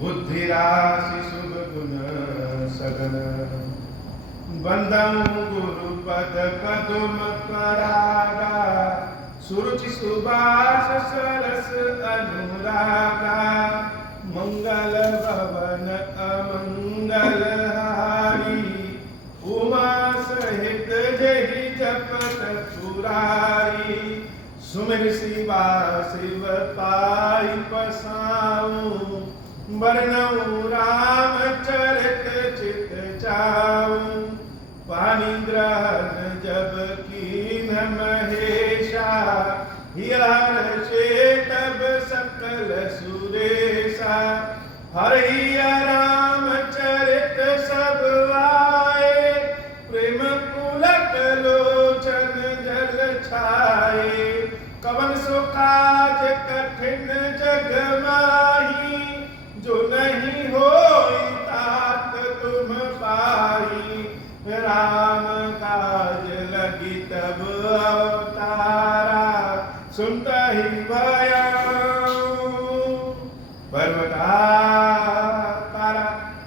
बुद्धि राशि शुभ गुण सगन, बंदम गुरु पद पदुम परागा, सुरुचि सुभाष सरस अनुरागा, मंगल भवन अमंगल हारी, उमा सहित जहि जपत पुरारी, सुमिर शिवा शिव पाई पसाऊं, वर्णऊ रामचरित चित जाऊं, पानी ग्रहण जब कीन महेशा, हर्षे तब सकल सुरेशा, हरिया रामचरित सब आए, प्रेम पुलक लोचन जल छाए, कवन सो काज कठिन जग माही, जो नहीं होई तात तुम पाई, राम काज लगी तब अवतारा, सुनता ही भयाऊं पर्वतारा।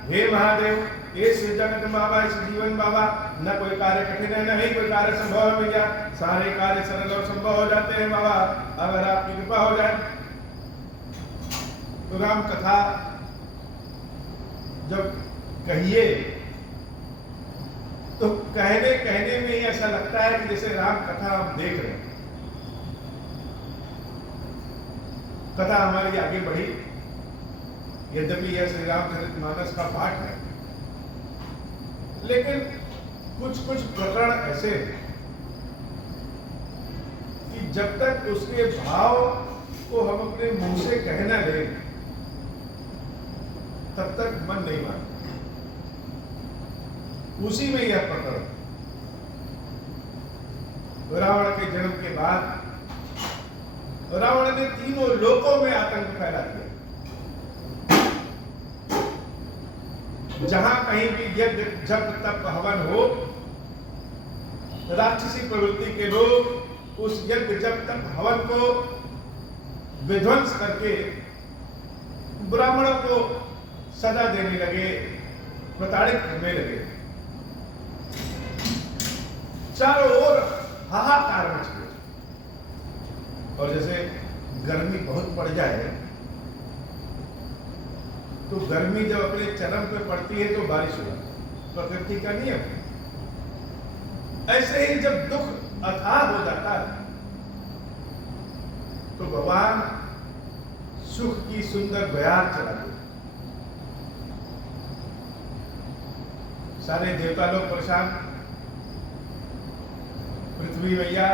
हे महादेव, इस जगत बाबा, इस जीवन बाबा, न कोई कार्य कठिन है, न ही कोई कार्य संभव है भैया, सारे कार्य सरल और संभव हो जाते हैं बाबा, अगर आपकी कृपा हो जाए। तो राम कथा जब कहिए तो कहने कहने में ही ऐसा लगता है कि जैसे राम कथा हम देख रहे हैं। कथा हमारी आगे बढ़ी, यद्यपि यह श्री रामचरितमानस का पाठ है, लेकिन कुछ कुछ प्रकरण ऐसे हैं कि जब तक उसके भाव को हम अपने मुंह से कह न लें तब तक मन नहीं मानता। उसी में यह प्रकरण, रावण के जन्म के बाद रावण ने तीनों लोकों में आतंक फैला दिया। जहां कहीं भी यज्ञ जप तप हवन हो, राक्षसी प्रवृत्ति के लोग उस यज्ञ जप तप हवन को विध्वंस करके ब्राह्मणों को सजा देने लगे, प्रताड़ित करने लगे। चारों ओर हाहाकार मच गया। और जैसे गर्मी बहुत पड़ जाए तो गर्मी जब अपने चरम पे पड़ती है तो बारिश हो जाती है, प्रकृति का नियम। ऐसे ही जब दुख अथाह हो जाता है तो भगवान सुख की सुंदर बयार चलाते, सारे देवता लोग परेशान। पृथ्वी मैया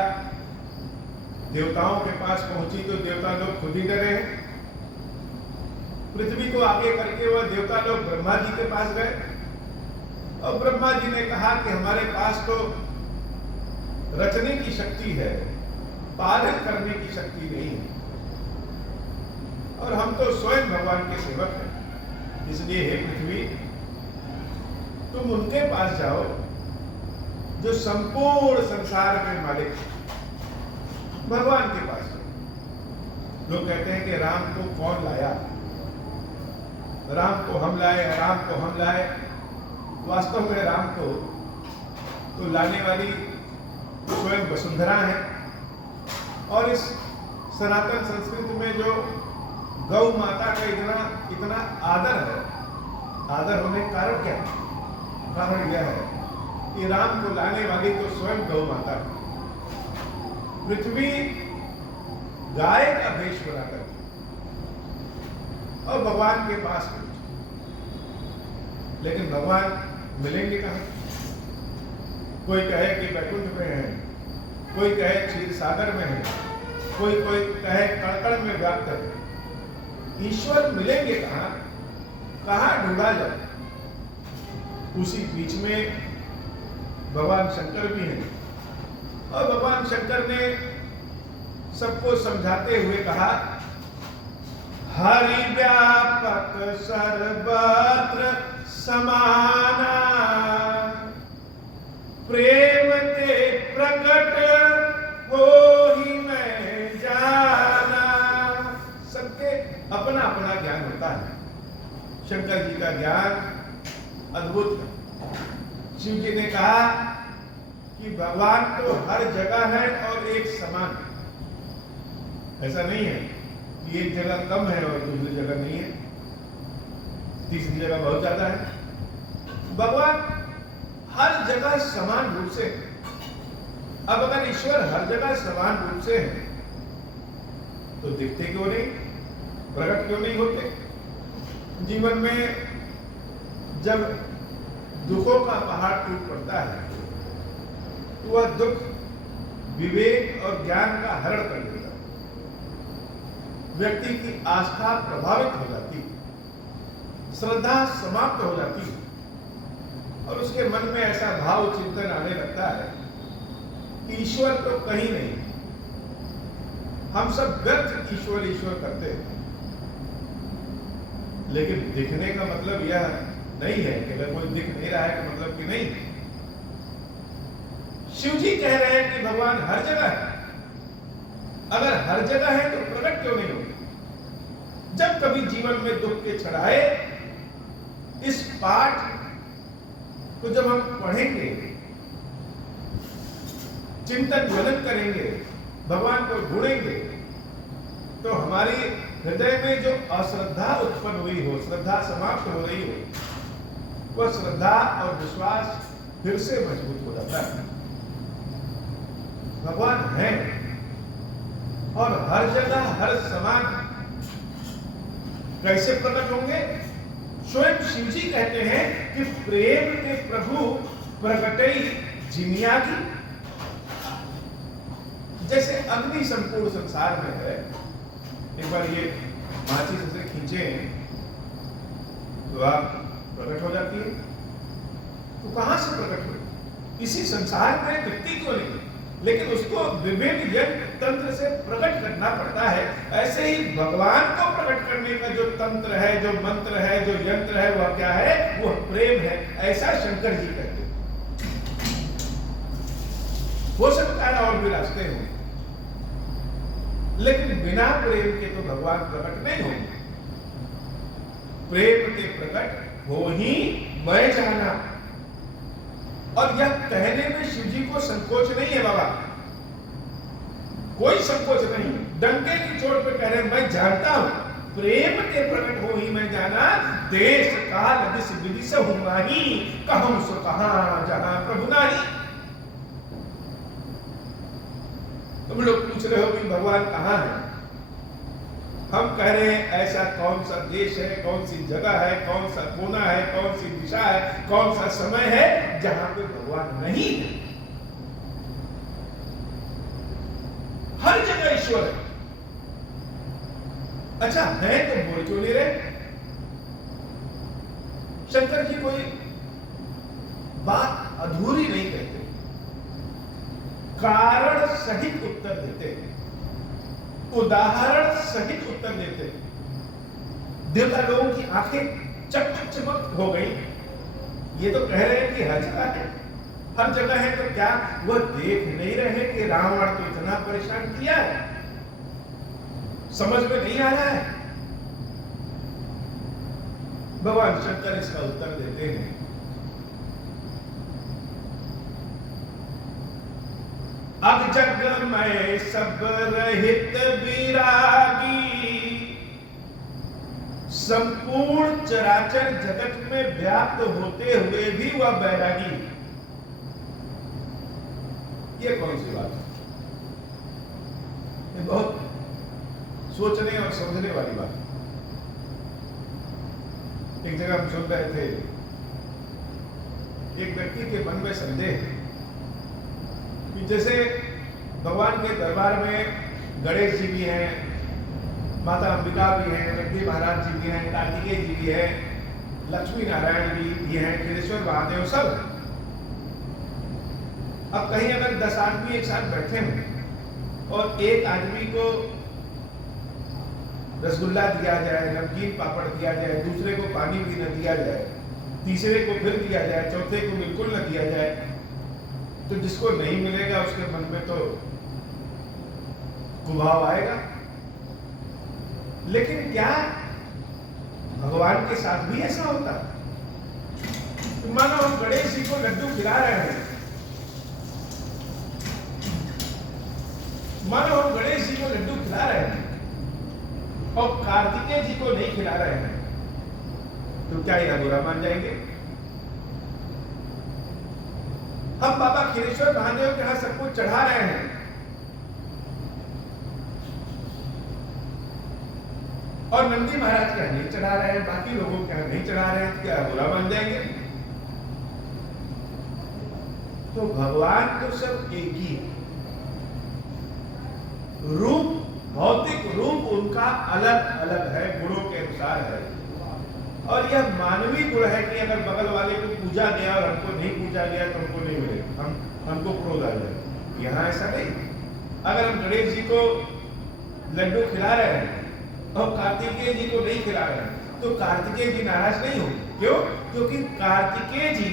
देवताओं के पास पहुंची तो देवता लोग खुद ही डरे। पृथ्वी को आगे करके वह देवता लोग ब्रह्मा जी के पास गए और ब्रह्मा जी ने कहा कि हमारे पास तो रचने की शक्ति है, पालन करने की शक्ति नहीं है, और हम तो स्वयं भगवान के सेवक हैं। इसलिए हे पृथ्वी, तुम उनके पास जाओ जो संपूर्ण संसार के मालिक, भगवान के पास जाओ। लोग कहते हैं कि राम को कौन लाया, राम को हम लाए, राम को हम लाए। वास्तव में राम को तो लाने वाली स्वयं वसुंधरा है। और इस सनातन संस्कृति में जो गौ माता का इतना आदर है, आदर होने का कारण क्या है? कारण यह है कि राम को लाने वाली तो स्वयं गौ माता है। पृथ्वी गाय का भेष बनाकर और भगवान के पास पहुंची, लेकिन भगवान मिलेंगे कहां? कोई कहे कि वैकुंठ में है, कोई कहे क्षीर सागर में है, कोई कहे कड़कड़ में व्याप्त है। ईश्वर मिलेंगे कहां? कहां ढूंढा जाए? उसी बीच में भगवान शंकर भी हैं, और भगवान शंकर ने सबको समझाते हुए कहा, हरि व्यापक सर्वत्र समाना, प्रेम ते प्रकट हो ही मैं जाना। सबके अपना अपना ज्ञान होता है, शंकर जी का ज्ञान अद्भुत है। शिव जी ने कहा कि भगवान तो हर जगह है और एक समान है। ऐसा नहीं है कि एक जगह कम है और दूसरी जगह नहीं है, तीसरी जगह बहुत ज्यादा है। भगवान हर जगह समान रूप से है। अब अगर ईश्वर हर जगह समान रूप से है तो दिखते क्यों नहीं, प्रकट क्यों नहीं होते? जीवन में जब दुखों का पहाड़ टूट पड़ता है तो वह दुख विवेक और ज्ञान का हरण कर देता है। व्यक्ति की आस्था प्रभावित हो जाती है, श्रद्धा समाप्त हो जाती है और उसके मन में ऐसा भाव चिंतन आने लगता है कि ईश्वर तो कहीं नहीं, हम सब व्यर्थ ईश्वर ईश्वर करते हैं। लेकिन दिखने का मतलब यह नहीं है कि अगर कोई दिख नहीं रहा है तो मतलब कि नहीं। शिव जी कह रहे हैं कि भगवान हर जगह है। अगर हर जगह है तो प्रकट क्यों नहीं होते? जब कभी जीवन में दुख के छड़ाए इस पाठ को जब हम पढ़ेंगे, चिंतन मनन करेंगे, भगवान को ढूंढेंगे, तो हमारी हृदय में जो अश्रद्धा उत्पन्न हुई हो, श्रद्धा समाप्त हो रही हो, वह श्रद्धा और विश्वास फिर से मजबूत हो जाता है। भगवान है और हर जगह हर समान। कैसे प्रकट होंगे? स्वयं शिव जी कहते हैं कि प्रेम के प्रभु प्रकटई जिमिया की। जैसे अग्नि संपूर्ण संसार में है, एक बार ये माचिस से खींचे तो आप प्रकट हो जाती है। तो कहां से प्रकट हुई? इसी संसार में दिखती क्यों नहीं, लेकिन उसको विभिन्न यंत्र तंत्र से प्रकट करना पड़ता है। ऐसे ही भगवान को प्रकट करने का जो तंत्र है, जो मंत्र है, जो यंत्र है, वह क्या है? वह प्रेम है। ऐसा शंकर जी कहते हैं। हो सकता है और भी रास्ते हों, लेकिन बिना प्रेम के तो भगवान प्रकट नहीं होंगे। प्रेम के प्रकट हो ही मैं जाना। और यह कहने में शिव जी को संकोच नहीं है बाबा, कोई संकोच नहीं। डंके की चोट पे कह रहे हैं मैं जानता हूं, प्रेम के प्रकट हो ही मैं जाना। देश काल दिस विधि से हूं नाही, कहूं सो कहां जहां प्रभु नाही। तुम लोग पूछ रहे हो कि भगवान कहां है? हम कह रहे हैं ऐसा कौन सा देश है, कौन सी जगह है, कौन सा कोना है, कौन सी दिशा है, कौन सा समय है जहां पे भगवान नहीं है? हर जगह ईश्वर है। अच्छा है तो बोल क्यों नहीं रहे? शंकर जी कोई बात अधूरी नहीं कहते, कारण सहित उत्तर देते हैं, उदाहरण सहित उत्तर देते हैं। देवता लोगों की आंखें चकमक चमक हो गई। ये तो कह रहे हैं कि हर जगह है, हर जगह है, तो क्या वह देख नहीं रहे कि रावण तो इतना परेशान किया है? समझ में नहीं आ रहा है? भगवान शंकर इसका उत्तर देते हैं। अब जग में सब रहित विरागी, संपूर्ण चराचर जगत में व्याप्त होते हुए भी वह बैरागी। ये कौन सी बात है? ये बहुत सोचने और समझने वाली बात है। एक जगह हम सुन रहे थे, एक व्यक्ति के मन में संदेह है कि जैसे भगवान के दरबार में गणेश जी भी हैं, माता अंबिका भी हैं, नंदी महाराज जी भी हैं, कार्तिकेय जी भी हैं, लक्ष्मी नारायण भी हैं, खिलेश्वर महादेव सब। अब कहीं अगर 10 आदमी एक साथ बैठे हों और एक आदमी को रसगुल्ला दिया जाए, नमकीन पापड़ दिया जाए, दूसरे को पानी भी न दिया जाए, तीसरे को फिर दिया जाए, चौथे को बिल्कुल न दिया जाए, तो जिसको नहीं मिलेगा उसके मन में तो कुभाव आएगा। लेकिन क्या भगवान के साथ भी ऐसा होता है। तो मानो हम गणेश जी को लड्डू खिला रहे हैं, मानो हम गणेश जी को लड्डू खिला रहे हैं और कार्तिकेय जी को नहीं खिला रहे हैं, तो क्या यह बुरा मान जाएंगे? हम बाबा खिलेश्वर महादेव के यहां सब कुछ चढ़ा रहे हैं और नंदी महाराज के यहां नहीं चढ़ा रहे हैं, बाकी लोगों के यहां नहीं चढ़ा रहे हैं, तो क्या बुरा मान जाएंगे? तो भगवान तो सब एक ही है, रूप, भौतिक रूप उनका अलग अलग है, गुणों के अनुसार है। और यह मानवीय गुण है कि अगर बगल वाले को पूजा गया और हमको नहीं पूजा गया तो हमको नहीं मिलेगा, हमको क्रोध आ जाएगा। यहाँ ऐसा नहीं। अगर हम गणेश जी को लड्डू खिला रहे हैं और कार्तिकेय जी को नहीं खिला रहे हैं तो कार्तिकेय जी नाराज नहीं होंगे। क्यों? क्योंकि कार्तिकेय जी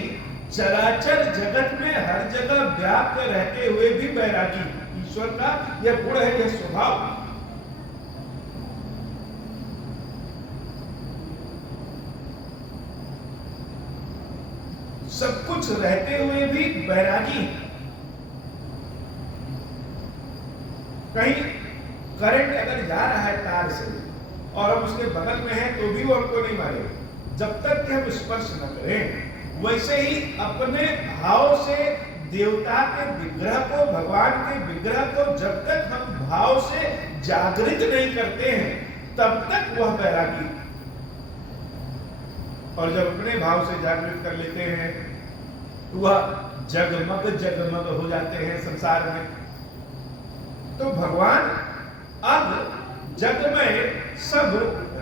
चराचर जगत में हर जगह व्याप्त रहते हुए भी बैरागी, ईश्वर का यह गुण है, यह स्वभाव। सब कुछ रहते हुए भी बैरागी। कहीं करंट अगर जा रहा है तार से और हम उसके बगल में हैं तो भी वो हमको नहीं मारेगा जब तक कि हम स्पर्श न करें। वैसे ही अपने भाव से देवता के विग्रह को, भगवान के विग्रह को जब तक हम भाव से जागृत नहीं करते हैं तब तक वह बैरागी। और जब अपने भाव से जागृत कर लेते हैं तो वह जगमग जगमग हो जाते हैं संसार में। तो भगवान अब जग में सब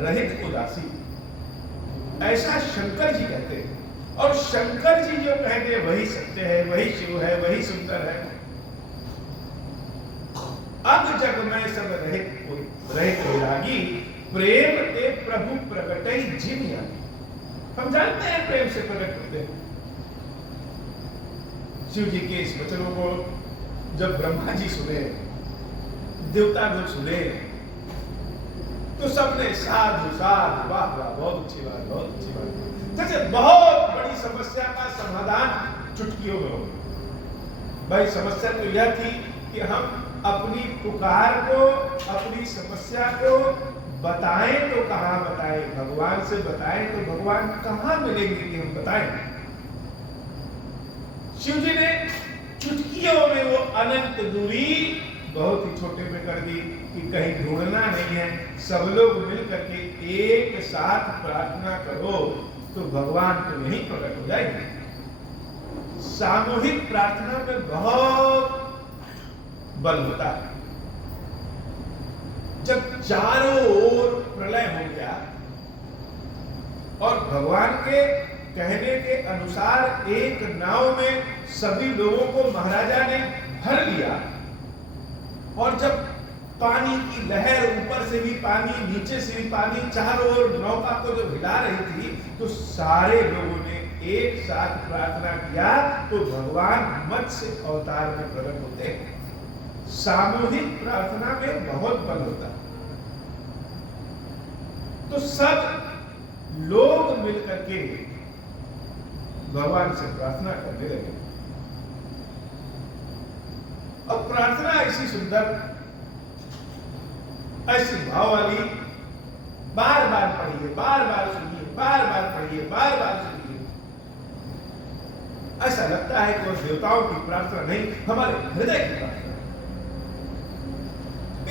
रहित उदासी, ऐसा शंकर जी कहते हैं। और शंकर जी जो कहेंगे वही सत्य है, वही शिव है, वही सुंदर है। अब जग में सब रहित विरागी, प्रेम ते प्रभु प्रगटई जिन यानी। हम जानते हैं प्रेम से प्रकट होते हैं। शिव जी के इस वचनों को जब ब्रह्मा जी सुने, देवता लोग सुने, तो सबने साधु साधु, वाह वाह, बहुत अच्छी बात, बहुत अच्छी बात। जैसे बहुत बड़ी समस्या का समाधान चुटकियों में हो। भाई समस्या तो यह थी कि हम अपनी पुकार को, अपनी समस्या को बताएं तो कहां बताएं, भगवान से बताएं तो भगवान कहां मिलेंगे कि हम बताएं। शिव जी ने चुटकियों में वो अनंत दूरी बहुत ही छोटे में कर दी कि कहीं ढूंढना नहीं है, सब लोग मिल करके एक साथ प्रार्थना करो तो भगवान तो यहीं प्रकट हो जाएंगे। सामूहिक प्रार्थना में बहुत बल होता है। जब चारों ओर प्रलय हो गया और भगवान के कहने के अनुसार एक नाव में सभी लोगों को महाराजा ने भर लिया, और जब पानी की लहर ऊपर से भी पानी, नीचे से भी पानी, चारों ओर नौका को जब हिला रही थी तो सारे लोगों ने एक साथ प्रार्थना किया तो भगवान मत्स्य अवतार में प्रकट होते हैं। सामूहिक प्रार्थना में बहुत बल होता है। तो सब लोग मिलकर के भगवान से प्रार्थना करने लगे। अब प्रार्थना ऐसी सुंदर, ऐसी भाव वाली, बार बार पढ़िए, बार बार सुनिए, बार बार पढ़िए, बार बार सुनिए। ऐसा लगता है कि वो देवताओं की प्रार्थना नहीं, हमारे हृदय की प्रार्थना।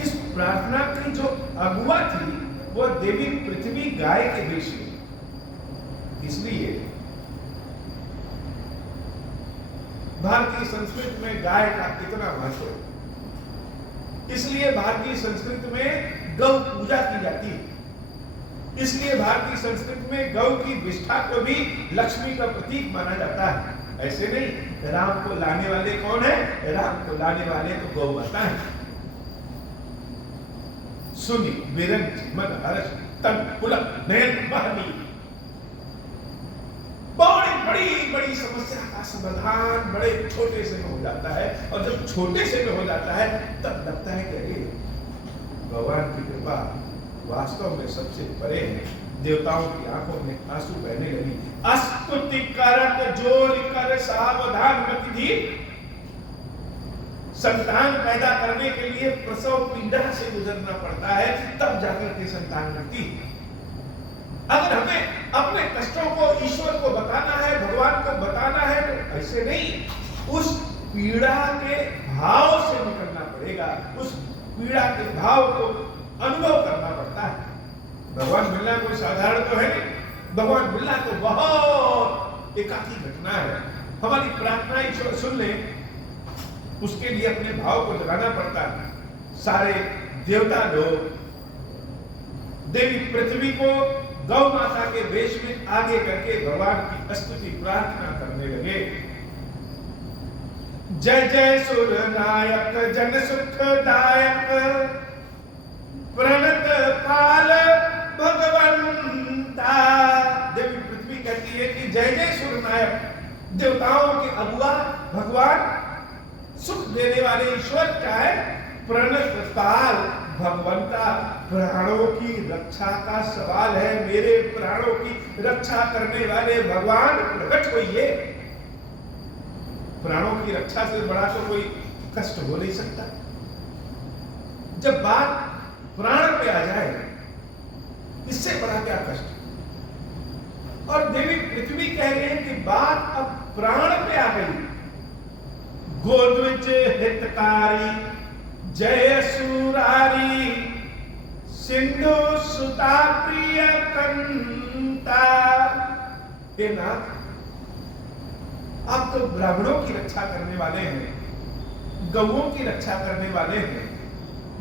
इस प्रार्थना की जो अगुआ थी वो देवी पृथ्वी गाय के वेश में। इसलिए भारतीय संस्कृति में गाय का कितना महत्व है। इसलिए भारतीय संस्कृति में गौ पूजा की जाती है। इसलिए भारतीय संस्कृति में गौ की विष्ठा को भी लक्ष्मी का प्रतीक माना जाता है। ऐसे नहीं, राम को लाने वाले कौन है? राम को लाने वाले तो गौ माता है। सुनी विरंज मन हर्ष तन पुलक नयन महनी। बड़ी बड़ी बड़ी समस्या का समाधान बड़े छोटे से में हो जाता है, और जब छोटे से में हो जाता है तब लगता है कि अरे भगवान की कृपा वास्तव में सबसे परे है। देवताओं की आंखों में आंसू बहने लगी। अस्तुति करत जोर कर सावधान मत दी। संतान पैदा करने के लिए प्रसव पीड़ा से गुजरना पड़ता है, तब जाकर के संतान मिलती है। अगर हमें अपने कष्टों को ईश्वर को बताना है, भगवान को बताना है, तो ऐसे नहीं, उस पीड़ा के भाव से निकलना पड़ेगा, उस पीड़ा के भाव को अनुभव करना पड़ता है। भगवान मिलना कोई साधारण तो है नहीं, भगवान मिलना तो बहुत एकाकी घटना है। हमारी प्रार्थना ईश्वर सुन ले, उसके लिए अपने भाव को जगाना पड़ता है। सारे देवता लोग देवी पृथ्वी को गौ माता के वेश में आगे करके भगवान की स्तुति प्रार्थना करने लगे। जय जय सुर नायक जन सुखदायक प्रणत पाल भगवंता। देवी पृथ्वी कहती है कि जय जय सुर नायक, देवताओं के अगुआ भगवान, सुख देने वाले ईश्वर क्या है? प्रणत पाल भगवंता। प्राणों की रक्षा का सवाल है, मेरे प्राणों की रक्षा करने वाले भगवान प्रकट होइए। प्राणों की रक्षा से बड़ा तो कोई कष्ट हो नहीं सकता। जब बात प्राण पे आ जाए, इससे बड़ा क्या कष्ट। और देवी पृथ्वी कह रही है कि बात अब प्राण पे आ गई। गोद्विज हितकारी जय सुरारी सिंधु सुता प्रिय कंता। हे नाथ, आप तो ब्राह्मणों की रक्षा करने वाले हैं, गौओं की रक्षा करने वाले हैं,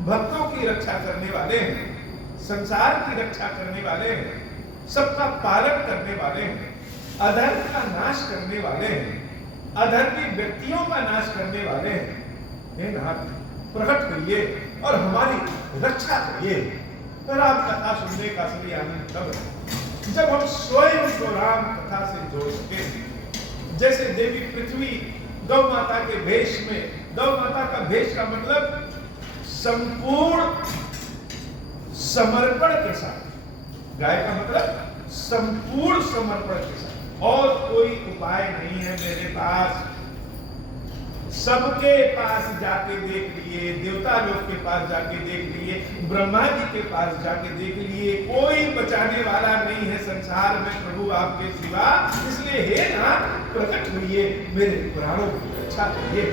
भक्तों की रक्षा करने वाले हैं, संसार की रक्षा करने वाले हैं, सबका पालन करने वाले हैं, अधर्म का नाश करने वाले हैं, अधर्मी व्यक्तियों का नाश करने वाले हैं। हे नाथ, प्रकट करिए और हमारी रक्षा करिए। राम कथा सुनने का असली आनंद तब है जब हम स्वयं को राम कथा से जोड़ सके। जैसे देवी पृथ्वी गौ माता के भेष में, गौ माता का भेष का मतलब संपूर्ण समर्पण के साथ, गाय का मतलब संपूर्ण समर्पण के साथ, और कोई उपाय नहीं है मेरे पास। सबके पास जाके देख लिए, देवता लोग के पास जाके देख लिए, ब्रह्मा जी के पास जाके देख लिए, कोई बचाने वाला नहीं है संसार में प्रभु आपके सिवा। इसलिए हे नाथ, प्रकट हुइए, मेरे प्राणों की रक्षा करिए।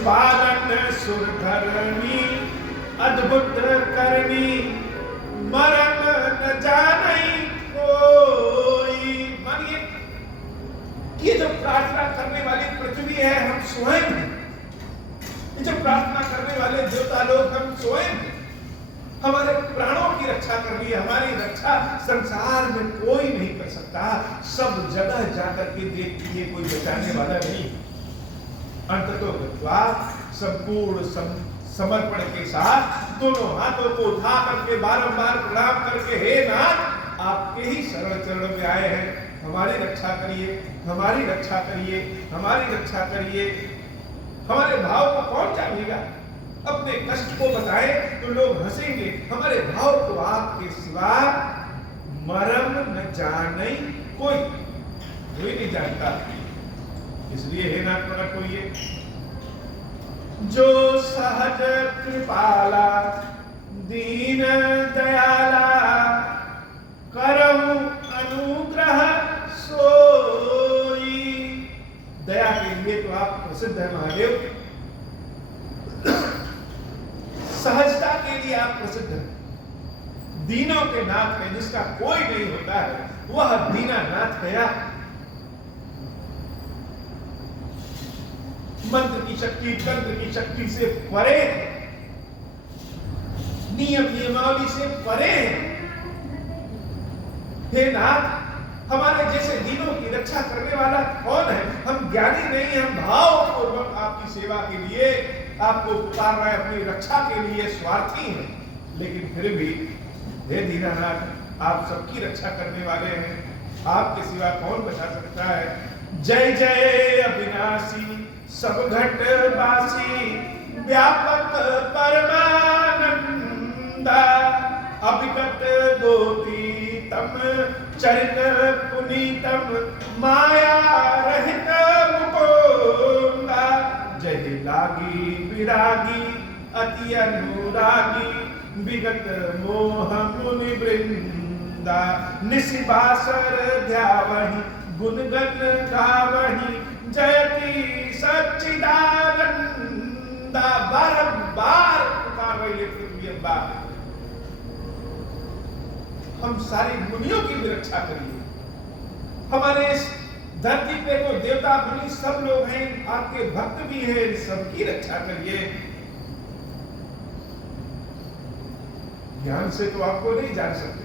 पालन सुरधरणी अद्भुत करनी मरण न जाने कोई। मानिए, ये जो प्रार्थना करने वाली पृथ्वी है, हम स्वयं हैं। ये जो प्रार्थना करने वाले देवता लोग, हम स्वयं हैं। हमारे प्राणों की रक्षा करनी है, हमारी रक्षा संसार में कोई नहीं कर सकता। सब जगह जाकर के देख लिए, कोई बचाने वाला नहीं। अंततः संपूर्ण समर्पण के साथ दोनों हाथों को उठा करके बारंबार प्रणाम करके, हे नाथ, आपके ही शरण चरण में आए हैं, हमारी रक्षा करिए, हमारी रक्षा करिए, हमारी रक्षा करिए। हमारे भाव को कौन जानेगा? अपने कष्ट को बताएं तो लोग हंसेंगे। हमारे भाव को आपके सिवा मरम न जाने कोई नहीं जानता। इसलिए हे नाथ, प्रकट होइए। जो सहज कृपाला दीन दयाला करहु अनुग्रह सोई। दया के लिए तो आप प्रसिद्ध है महादेव, सहजता के लिए आप प्रसिद्ध हैं। दीनों के नाथ है, जिसका कोई नहीं होता है, वह दीनानाथ गया। मंत्र की शक्ति, तंत्र की शक्ति से परे, नियम नियमावली से परे। हे नाथ, हमारे जैसे दीनों की रक्षा करने वाला कौन है? हम ज्ञानी नहीं, हम भावपूर्वक आपकी सेवा के लिए आपको पुकार रहे, अपनी रक्षा के लिए स्वार्थी हैं। लेकिन फिर भी हे दीनानाथ, आप सबकी रक्षा करने वाले हैं, आपके सिवा कौन बचा सकता है? जय जय अविनाशी सब घट वासी व्यापक परमानंदा। अभिगत गोतीतम चरित पुनीतम माया रहित मुकुंदा जय लागी विरागी अति अनुरागी विगत मोह मुनि वृंदा निशिबासर ध्यावहि गुणगन गावहि जयति सच्चिदानंदा। बारंबार पुकार रही है पृथ्वी अम्बा, हम सारी मुनियों की भी रक्षा करिए। हमारे इस धरती पे तो देवता मुनि सब लोग हैं, आपके भक्त भी हैं, सबकी रक्षा करिए। ज्ञान से तो आपको नहीं जान सकते।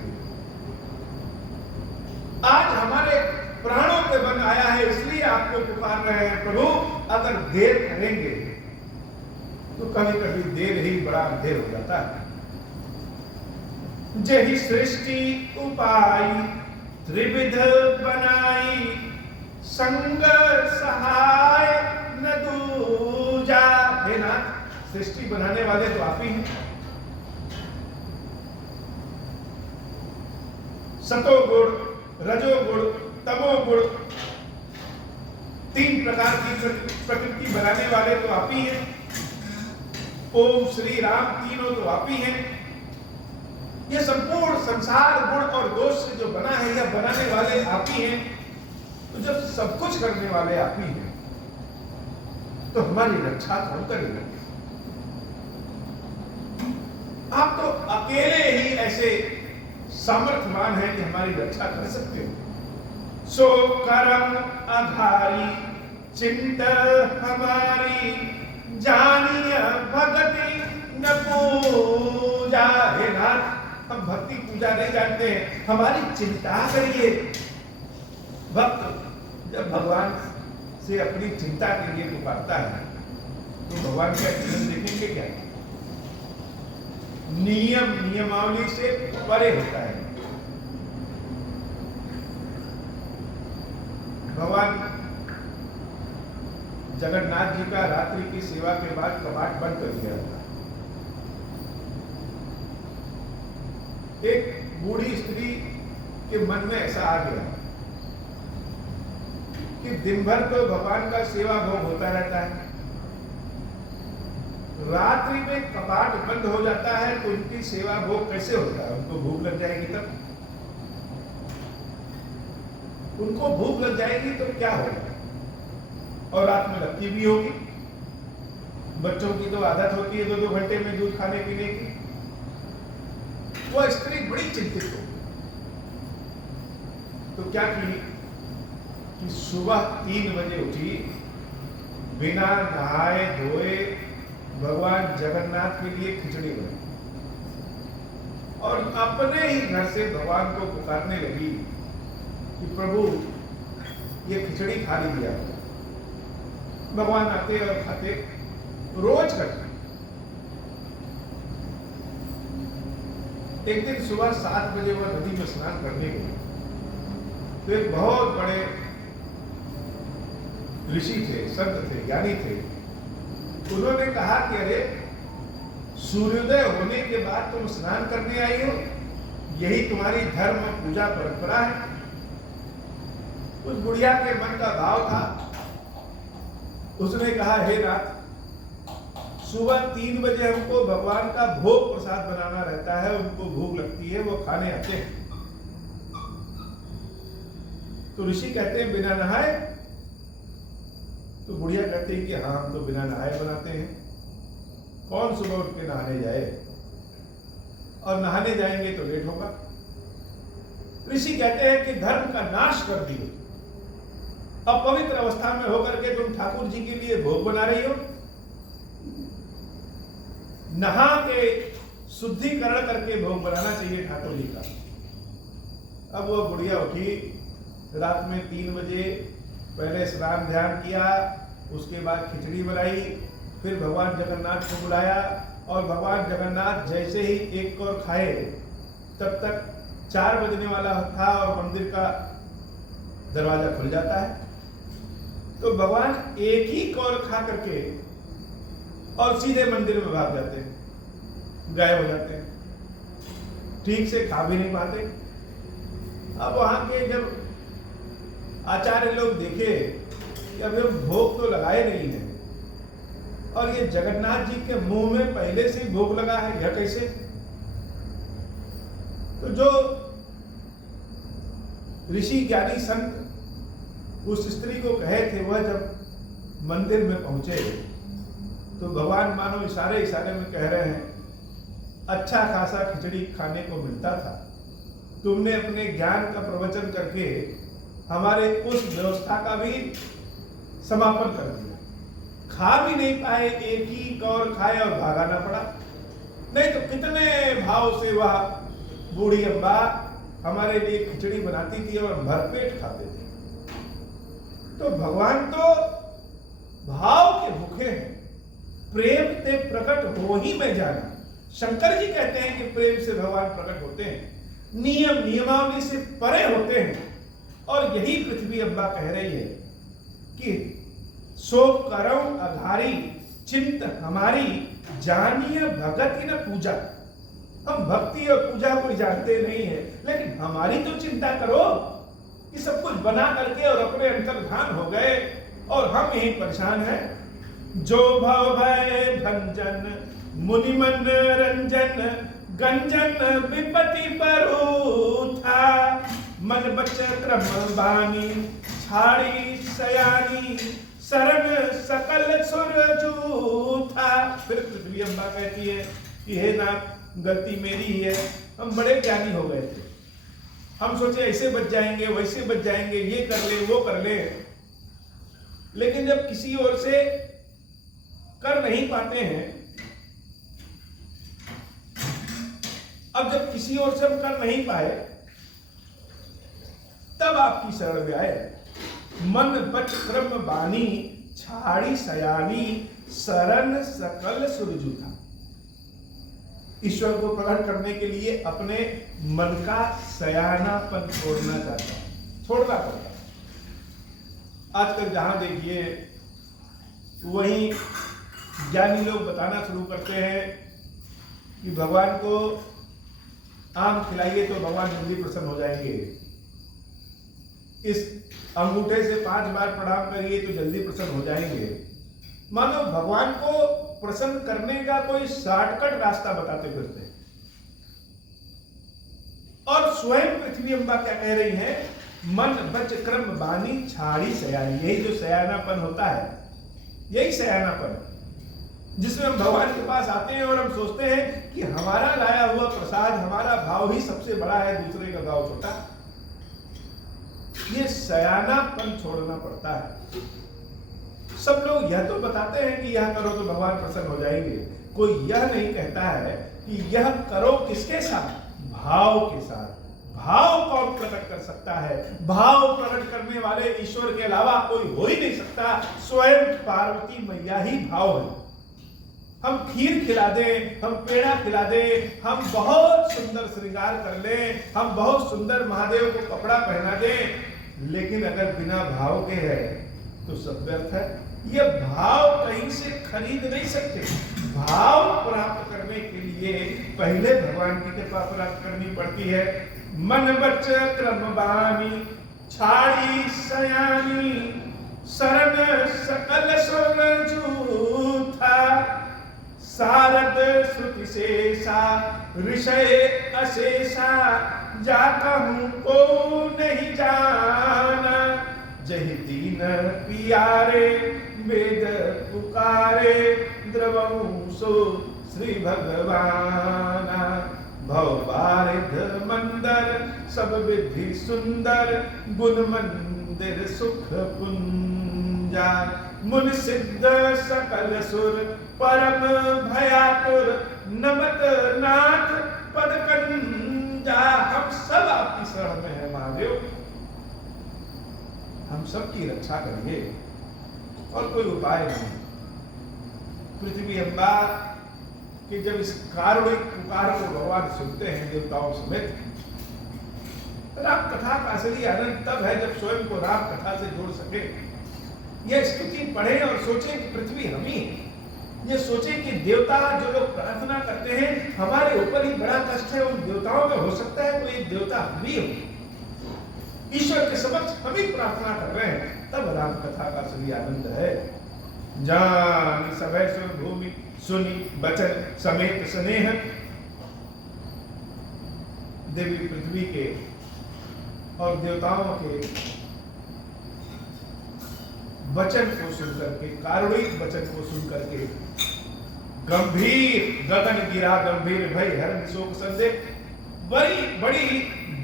आज हमारे प्राणों पे बन आया है, इसलिए आपको पुकार रहे हैं प्रभु। अगर देर करेंगे तो कभी कभी देर ही बड़ा देर हो जाता है। जही सृष्टि उपाय त्रिविध बनाई संग सहाय न दूजा। हे नाथ, सृष्टि बनाने वाले तो आप ही हैं। सतोगुण, रजोगुण, तमोगुण, तीन प्रकार की प्रकृति बनाने वाले तो आप ही हैं। ओम श्री राम तीनों तो आप ही हैं। ये संपूर्ण संसार गुण और दोष से जो बना है, यह बनाने वाले आप ही हैं। तो जब सब कुछ करने वाले आप ही हैं, तो हमारी रक्षा कौन करेगा? आप तो अकेले ही ऐसे सामर्थ्यवान है कि हमारी रक्षा कर सकते हो। सो करम आधारी चिंत हमारी जानिय भक्ति न पूजा। हे नाथ, हम भक्ति पूजा नहीं जानते हैं, हमारी चिंता करिए। भक्त जब भगवान से अपनी चिंता के लिए पुकारता है तो भगवान का जीवन देखेंगे क्या? नियम नियमावली से परे होता है। भगवान जगन्नाथ जी का रात्रि की सेवा के बाद कपाट बंद कर दिया था। एक बूढ़ी स्त्री के मन में ऐसा आ गया कि दिन भर तो भगवान का सेवा भोग होता रहता है, रात्रि में कपाट बंद हो जाता है तो उनकी सेवा भोग कैसे होता है? उनको भूख लग जाएगी तब। उनको भूख लग जाएगी तो क्या होगा? और रात में लगती भी होगी। बच्चों की तो आदत होती है 2-2 घंटे में दूध खाने पीने की। वो स्त्री बड़ी चिंतित हो। तो क्या की कि सुबह 3 बजे उठी, बिना नहाए धोए भगवान जगन्नाथ के लिए खिचड़ी बनाई और अपने ही घर से भगवान को पुकारने लगी कि प्रभु ये खिचड़ी खा लीजिए आप। भगवान आते और खाते, रोज करते। एक दिन सुबह 7 बजे वह नदी में स्नान करने गए तो एक बहुत बड़े ऋषि थे, संत थे, ज्ञानी थे। उन्होंने कहा कि अरे सूर्योदय होने के बाद तुम स्नान करने आई हो, यही तुम्हारी धर्म पूजा परंपरा है। उस बुढ़िया के मन का भाव था, उसने कहा हे नाथ, सुबह 3 बजे हमको भगवान का भोग प्रसाद बनाना रहता है, उनको भूख लगती है, वो खाने आते हैं। तो ऋषि कहते हैं बिना नहाए? तो बुढ़िया कहते हैं कि हाँ, हम तो बिना नहाए बनाते हैं। कौन सुबह उठ के नहाने जाए, और नहाने जाएंगे तो लेट होगा। ऋषि कहते हैं कि धर्म का नाश कर दिए, अपवित्र अवस्था में होकर के तुम ठाकुर जी के लिए भोग बना रही हो। नहा के शुद्धिकरण करके भोग बनाना चाहिए ठाकुर जी का। अब वो बुढ़िया उठी, रात में 3 बजे पहले स्नान ध्यान किया, उसके बाद खिचड़ी बनाई, फिर भगवान जगन्नाथ को बुलाया और भगवान जगन्नाथ जैसे ही एक कौर खाए तब तक 4 बजने वाला था और मंदिर का दरवाजा खुल जाता है। तो भगवान एक ही कौर खा करके और सीधे मंदिर में भाग जाते हैं, गायब हो जाते हैं। ठीक से खा भी नहीं पाते। अब वहां के जब आचार्य लोग देखे कि अब ये भोग तो लगाए नहीं है और ये जगन्नाथ जी के मुंह में पहले से ही भोग लगा है, यह कैसे? तो जो ऋषि ज्ञानी संत उस स्त्री को कहे थे, वह जब मंदिर में पहुंचे तो भगवान मानो इशारे इशारे में कह रहे हैं, अच्छा खासा खिचड़ी खाने को मिलता था, तुमने अपने ज्ञान का प्रवचन करके हमारे उस व्यवस्था का भी समापन कर दिया। खा भी नहीं पाए, एक ही कौर खाए और भागाना पड़ा। नहीं तो कितने भाव से वह बूढ़ी अम्बा हमारे लिए खिचड़ी बनाती थी और भरपेट खाते थे। तो भगवान तो भाव के भूखे हैं, प्रेम से प्रकट हो ही मैं जाना। शंकर जी कहते हैं कि प्रेम से भगवान प्रकट होते हैं, नियम नियमावली से परे होते हैं। और यही पृथ्वी अम्बा कह रही है कि सो करौ अघारी चिंत हमारी, जानिए भगति न पूजा। हम भक्ति और पूजा को जानते नहीं है, लेकिन हमारी तो चिंता करो कि सब कुछ बना करके और अपने अंतर्धान हो गए और हम यही परेशान हैं। जो भव भय भंजन मुनि मन रंजन, गंजन विपति परू था, मन बच क्रम बानी छाड़ी सयानी, शरण सकल सुर जूथा। फिर पृथ्वी अम्बा कहती है कि हे नाथ, गलती मेरी ही है, हम बड़े ज्ञानी हो गए थे, हम सोचे ऐसे बच जाएंगे वैसे बच जाएंगे, ये कर ले वो कर ले, लेकिन जब किसी ओर से कर नहीं पाते हैं, अब जब किसी ओर से हम कर नहीं पाए तब आपकी शरण में आए। मन बच क्रम बानी छाड़ी सयानी, शरण सकल सुरजूथा। ईश्वर को प्रकट करने के लिए अपने मन का सयानापन छोड़ना चाहता है, छोड़ना पड़ता है। आजकल जहां देखिए वहीं ज्ञानी लोग बताना शुरू करते हैं कि भगवान को आम खिलाइए तो भगवान जल्दी प्रसन्न हो जाएंगे, इस अंगूठे से 5 बार प्रणाम करिए तो जल्दी प्रसन्न हो जाएंगे। मानो भगवान को प्रसन्न करने का कोई शॉर्टकट रास्ता बताते फिरते हैं। और स्वयं पृथ्वी अम्बा क्या कह रही है, मन बच क्रम बानी छाड़ी सयानी। यही जो सयानापन होता है, यही सयानापन जिसमें हम भगवान के पास आते हैं और हम सोचते हैं कि हमारा लाया हुआ प्रसाद, हमारा भाव ही सबसे बड़ा है, दूसरे का भाव छोटा। ये सयानापन छोड़ना पड़ता है। सब लोग यह तो बताते हैं कि यह करो तो भगवान प्रसन्न हो जाएंगे, कोई यह नहीं कहता है कि यह करो किसके साथ, भाव के साथ। भाव कौन प्रकट कर सकता है? भाव प्रकट करने वाले ईश्वर के अलावा कोई हो ही नहीं सकता। स्वयं पार्वती मैया ही भाव है। हम खीर खिला दें, हम पेड़ा खिला दें, हम बहुत सुंदर श्रृंगार कर लें, हम बहुत सुंदर महादेव को कपड़ा पहना दें, लेकिन अगर बिना भाव के है तो सब व्यर्थ है। ये भाव कहीं से खरीद नहीं सकते। भाव प्राप्त करने के लिए पहले भगवान की कृपा प्राप्त करनी पड़ती है। मन बच क्रम बानी छाड़ी सयानी, शरण सकल सुर जूथा, सारद श्रुति शेषा ऋषय अशेषा, जाता हूं को नहीं जाना, जहि दीन पियारे वेद पुकारे, द्रवहु सो श्री भगवाना। भव बारिध मंदर सब विधि सुंदर, गुण मंदिर सुख पुंजा, मुन सिद्ध सकल सुर परम भयातुर, नमत नाथ पद कंजा। हम सब आपकी शरण में है महादेव, हम सबकी रक्षा करिए और कोई उपाय नहीं। पृथ्वी अम्बा कि जब इस कारुणिक पुकार को भगवान सुनते हैं देवताओं समेत, राम कथा का असली आनंद तब है जब स्वयं को राम कथा से जोड़ सके। यह स्तुति पढ़े और सोचे कि पृथ्वी हम ही है, ये सोचे कि देवता जो लोग प्रार्थना करते हैं हमारे ऊपर ही बड़ा कष्ट है, उन देवताओं में हो सकता है कोई देवता भी हो, ईश्वर के समक्ष हम ही प्रार्थना कर रहे हैं, तब राम कथा का असली आनंद है। जान सभय सुन भूमि सुनी बचन समेत स्नेह, देवी पृथ्वी के और देवताओं के वचन को सुनकर के, कारुणिक वचन को सुनकर के, गंभीर गगन गिरा गंभीर भय हरण शोक संदेह, बड़ी बड़ी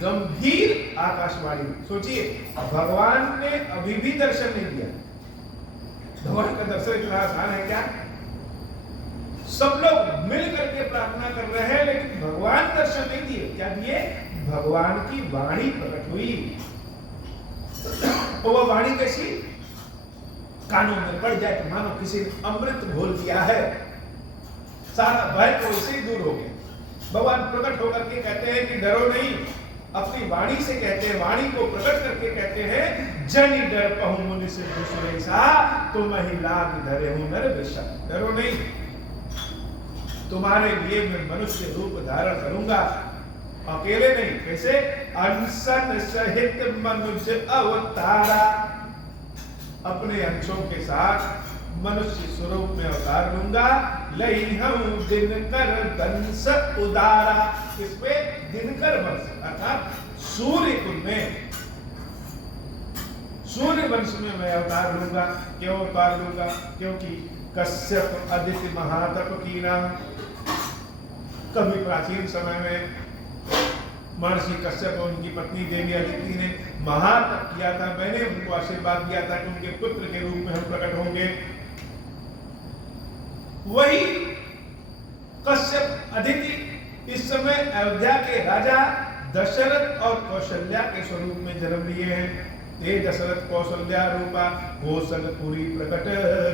गंभीर आकाशवाणी। सोचिए भगवान ने अभी भी दर्शन नहीं दिया। भगवान का दर्शन इतना आसान है क्या? सब लोग मिल करके प्रार्थना कर रहे हैं लेकिन भगवान दर्शन नहीं दिए। क्या दिए? भगवान की वाणी प्रकट हुई। तो वह वाणी कैसी? कानों में पड़ जाए तो मानो किसी ने अमृत घोल दिया है, सारा भय तो इससे ही दूर हो गया। भगवान प्रकट होकर के कहते हैं कि डरो नहीं, अपनी वाणी से कहते हैं, वाणी को प्रकट करके कहते हैं, जनि डर पहु मुनि से दुसुरेसा, तुम ही लाग धरे हूं नर विषा। डरो नहीं, तुम्हारे लिए मैं मनुष्य रूप धारण करूंगा, अकेले नहीं। कैसे? अंशन सहित मनुष्य अवतारा, अपने अंशों के साथ मनुष्य स्वरूप में अवतार लूंगा। लइहं दिनकर दंस उदारा, इसमें दिनकर वंश अर्थात सूर्य कुल में, सूर्य वंश में मैं अवतार लूंगा। क्यों अवतार लूंगा? क्योंकि कश्यप अदिति महातप कीना, कभी प्राचीन समय में महर्षि कश्यप और उनकी पत्नी देवी अदिति ने महातप किया था। मैंने उनको आशीर्वाद दिया था कि उनके पुत्र के रूप में हम प्रकट होंगे। वही कश्यप अदिति इस समय अयोध्या के राजा दशरथ और कौशल्या के स्वरूप में जन्म लिए हैं। ये दशरथ कौशल्या रूपा, कौशलपुरी प्रकट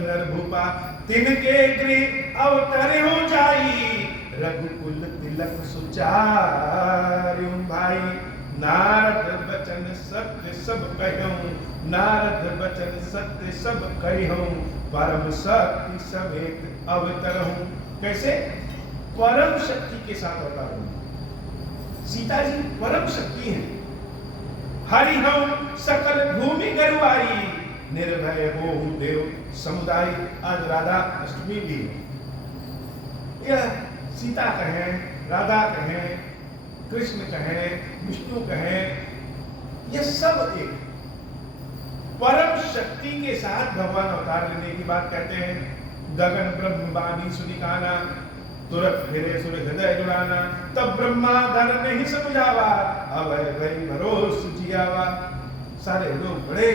नर भूपा, तिनके गृह अवतरे हो जाई, रघुकुल तिलक सुचार्यु भाई। नारद बचन सत्य सब कहूं, नारद बचन सत्य सब कहूं, परम शक्ति समेत अवतरहूं। कैसे? परम शक्ति के साथ अवतार हूं। सीता जी परम शक्ति है। हरि हम सकल भूमि गरुआई, निर्भय होहु देव समुदाय। आज राधा अष्टमी भी है। यह सीता कहें, राधा कहें, कृष्ण कहें, विष्णु कहें, ये सब एक परम शक्ति के साथ भगवान अवतार लेने की बात कहते हैं। गगन ब्रह्म वाणी सुनिकाना, तुरत फिरे सुर हृदय जुड़ाना, तब ब्रह्मा धर नहीं समझावा, अभय भई भरोस जियावा। सारे लोग बड़े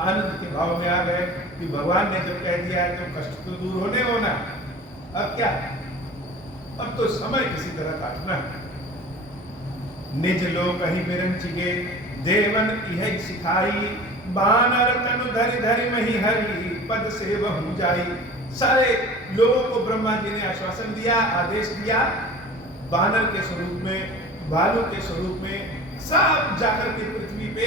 आनंद के भाव में आ गए कि भगवान ने जब कह दिया है तो कष्ट तो दूर होने होना, अब क्या, अब तो समय किसी तरह काटना है। निज लोग कहीं बिरंचिगे, देवन यह सिखाई, बानर तनु धरि धरि मही हरि, पद से बहु जाई। सारे लोगों को ब्रह्मा जी ने आश्वासन दिया, आदेश दिया, बानर के स्वरूप में, भालू के स्वरूप में सब जाकर के पृथ्वी पे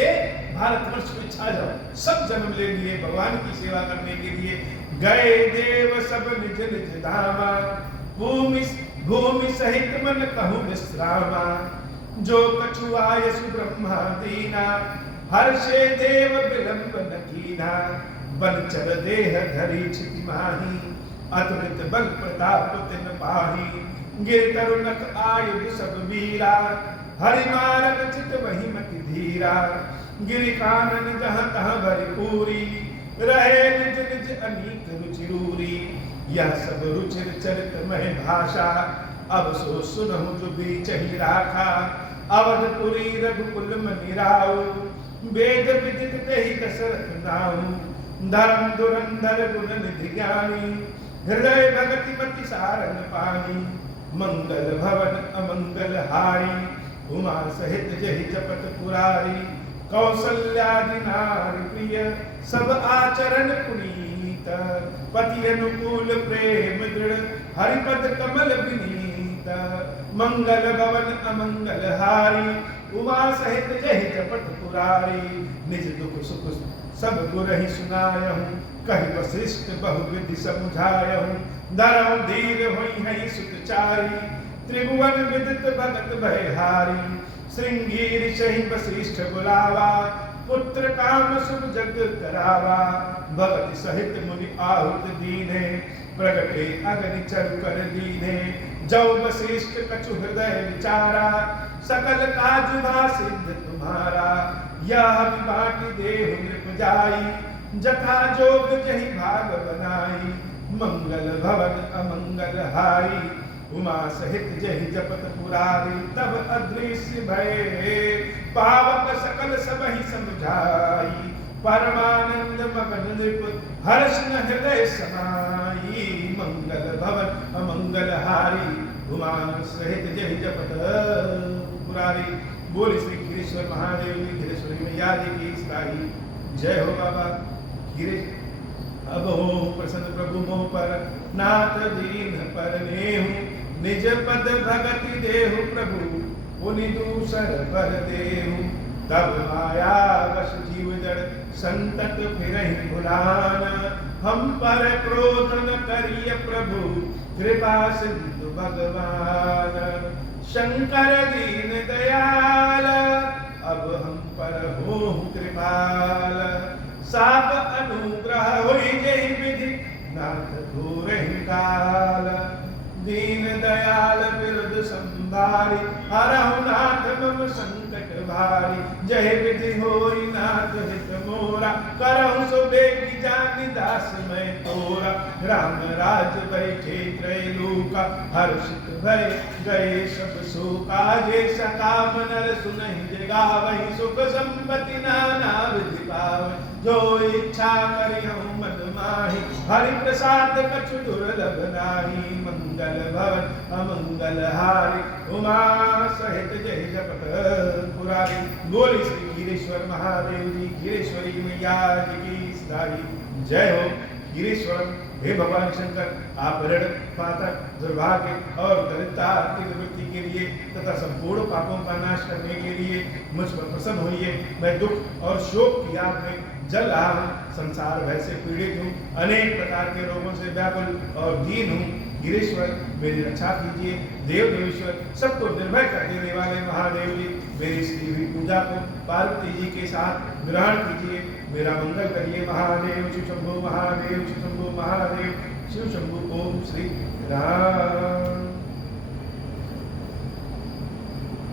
भारतवर्ष में छा जाओ। सब जन्म ले लिए भगवान की सेवा करने के लिए। गए देव सब निज निज धामा, भूमि भूमि सहित मन कहूँ विश्रामा। जो कछु आयसु ब्रह्मा दीना, हर्षे देव विलंब न कीना। बलचर देह धरि क्षिति माही, अतुलित बल प्रताप तिन पाही। गिर तरुणक आयुध सब वीरा, हरि मारक चित वही मति धीरा। गिरि कानन जहाँ तहाँ भरी पूरी, रहे निज निज अनीक रुचिरूरी। यह सब रुचिर चरित मह भाषा, अब सो सुनहु जो बीच ही राखा। अवधपुरी रघुकुल मनि राउ, वेद विदित तेहि दशरथ नाउ। धर्म धुरंधर गुण निधि ज्ञानी, हृदय भगति मति सारंग पानी। मंगल भवन अमंगल हारी, उमा सहित जहि जपत पुरारी। कौसल्यादि नारी प्रिय, सब आचरण पुनीत। पति अनुकूल प्रेम दृढ़, हरिपद कमल विनीत। मंगल भवन अमंगल हारी, उमा सहित जय जपत पुरारी। निज दुख सुख सब गुरहि सुनायहूँ, कहि वशिष्ठ बहुविधि समुझायहूँ। धरहु धीर होई है सुतचारी, त्रिभुवन विदित भगत भयहारी। श्रृंगी ऋषि वशिष्ठ बुलावा, पुत्र काम शुभ जग करावा। भगति सहित मुनि आहुत दीने, प्रगटे अग्नि चरु कर दीने। जौ वशिष्ठ कछु हृदय विचारा, सकल काज भा सिद्ध तुम्हारा। यह बाटी देहु नृप जाई, जथा जोग जहि भाग बनाई। मंगल भवन अमंगल हारी, उमा सहित जहि जपत पुरारी। तब अदृश्य भय पावक सकल सबहि समझाई। परमानंद मगन नृप हर्ष न हृदय समाई। मंगल भवन अमंगल हारी, उमा सहित जहि जपत पुरारी। बोल श्री गिरीश्वर महादेव जी, गिरीश्वरी मैया जी की स्थाई जय हो। बाबा गिरीश अब हो प्रसन्न प्रभु मोह पर, नाथ दीन पर नेहु। निज पद भगति देहु प्रभु, पुनि दूसर पर देहु। तब माया वश जीव जड़, संतत फिरहि भुलान। हम पर क्रोध न करिय प्रभु, कृपा सिंधु भगवान। शंकर दीन दयाल, अब हम पर हो कृपाल। साप अनुग्रह होई जहि विधि, नाथ घोरहि काल। दीन दयाल बिरुद संभारी, हरहु नाथ मम संकट भारी। जय विधि होई नाथ हित मोरा, करहु सो बेगी जानि दास मैं तोरा। राम राज बैठे त्रैलोका, हर्षित भय गए सब शोका। जे सकाम नर सुनहि जे गावहि, सुख संपत्ति नाना विधि पावहि। जो इच्छा करिहु मन माहि, हरि प्रसाद कछु दुर्लभ नाही। मंगल भवन अमंगल हारी, उमा सहित जय जपत पुरारी। बोली श्री गिरीश्वर महादेव जी, गिरीश्वरी मैया जी की स्थाई जय हो। गिरीश्वर हे भगवान शंकर, आप ऋण पातक दुर्भाग्य और दरिद्रता की निवृत्ति के लिए तथा संपूर्ण पापों का नाश करने के लिए मुझ पर प्रसन्न होइए। मैं दुख और शोक की आग में जल रहा हूँ, संसार भय से पीड़ित हूँ, अनेक प्रकार के रोगों से व्याकुल और दीन हूँ। गिरीश्वर मेरी रक्षा कीजिए। देव देवेश्वर सबको निर्भय कर देने वाले महादेव जी, मेरी इस हुई पूजा को पार्वती जी के साथ ग्रहण कीजिए। मेरा मंगल करिए महादेव। शिव शंभो महादेव, शिव शंभो महादेव, शिव शंभो। ओम श्री राम।